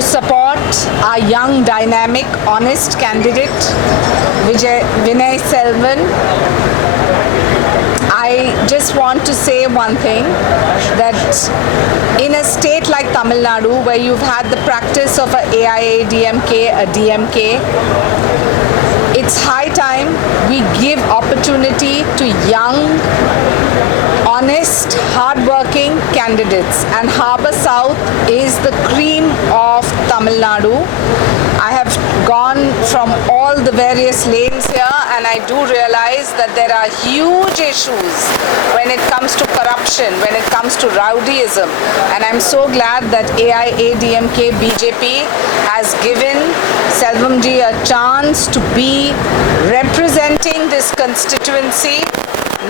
to support our young, dynamic, honest candidate, Vinay Selvan. I just want to say one thing, that in a state like Tamil Nadu, where you've had the practice of a AIA-DMK, a DMK, it's high time we give opportunity to young, honest, hard-working candidates, and Harbour South is the cream of Tamil Nadu. I have gone from all the various lanes here, and I do realize that there are huge issues when it comes to corruption, when it comes to rowdyism, and I'm so glad that AIA-DMK BJP has given Selvanji a chance to be representing this constituency,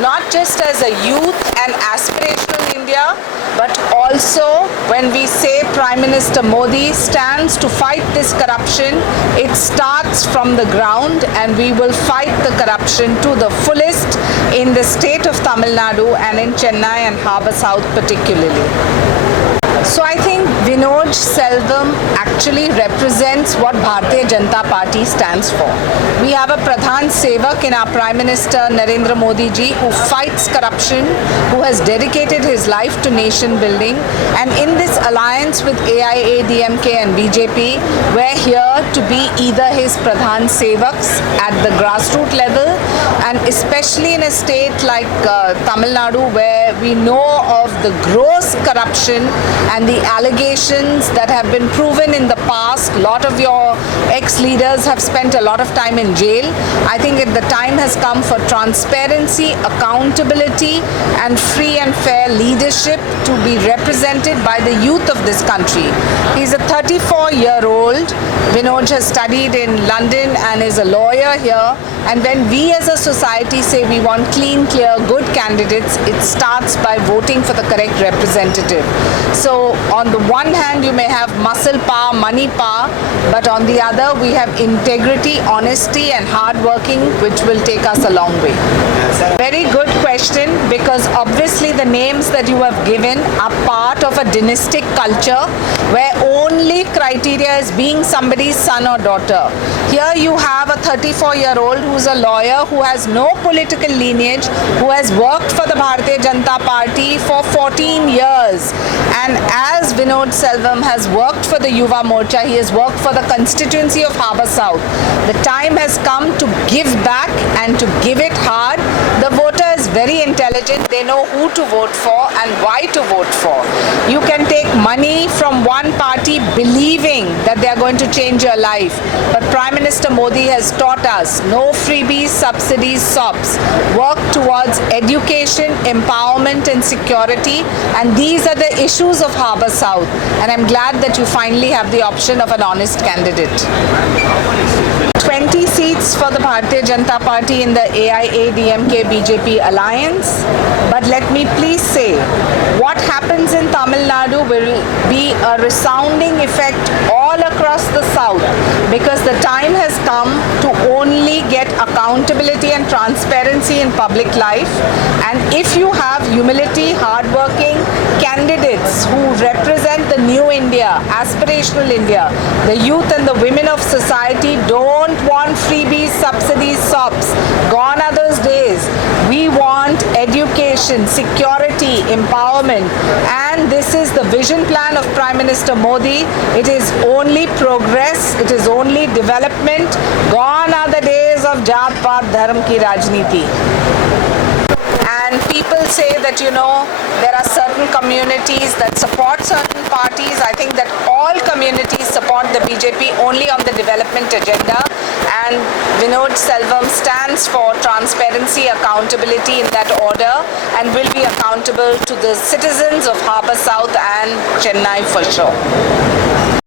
not just as a youth and aspirational India, but also when we say Prime Minister Modi stands to fight this corruption, it starts from the ground, and we will fight the corruption to the fullest in the state of Tamil Nadu and in Chennai and Harbour South particularly. So I think Vinod Selvam actually represents what Bharatiya Janata Party stands for. We have a Pradhan Sevak in our Prime Minister Narendra Modi ji, who fights corruption, who has dedicated his life to nation building, and in this alliance with AIA, DMK and BJP, we're here to be either his Pradhan Sevaks at the grassroots level, and especially in a state like Tamil Nadu, where we know of the gross corruption and the allegations that have been proven in the past. A lot of your ex-leaders have spent a lot of time in jail. I think the time has come for transparency, accountability and free and fair leadership to be represented by the youth of this country. He's a 34-year-old. Vinod has studied in London and is a lawyer here. And when we as a society say we want clean, clear, good candidates, it starts by voting for the correct representative. So on the one hand, you may have muscle power, money power, but on the other, we have integrity, honesty and hard working, which will take us a long way. Very good question, because obviously the names that you have given are part of a dynastic culture where only criteria is being somebody's son or daughter. Here you have a 34-year-old who's a lawyer, who has no political lineage, who has worked for the Bharatiya Janata Party for 14 years. And as Vinod Selvam has worked for the Yuva Morcha, he has worked for the constituency of Harbour South. The time has come to give back and to give it hard. The voter is very intelligent. They know who to vote for and why to vote for. You can take money from one party believing that they are going to change your life. But Prime Minister Modi has taught us no freebies, subsidies, SOPs. Work towards education, empowerment and security. And these are the issues of Harbour South. And I'm glad that you finally have the option of an honest candidate. 20 seats for the Bharatiya Janata Party in the AIA-DMK BJP alliance. But let me please say, what happens in Tamil Nadu will be a resounding effect all across the south, because the time has come to only get accountability and transparency in public life. And if you have humility, hardworking candidates who represent the new India, aspirational India, the youth and the women of society don't want freebies, subsidies, SOPs. Gone are those days. We want education, security, empowerment, and this is the vision plan of Prime Minister Modi. It is only progress, it is only development. Gone are the days of Jat, Paat, Dharm ki Rajniti. And people say that, there are certain communities that support certain parties. I think that all communities support the BJP only on the development agenda. And Vinod Selvam stands for transparency, accountability in that order, and will be accountable to the citizens of Harbour South and Chennai for sure.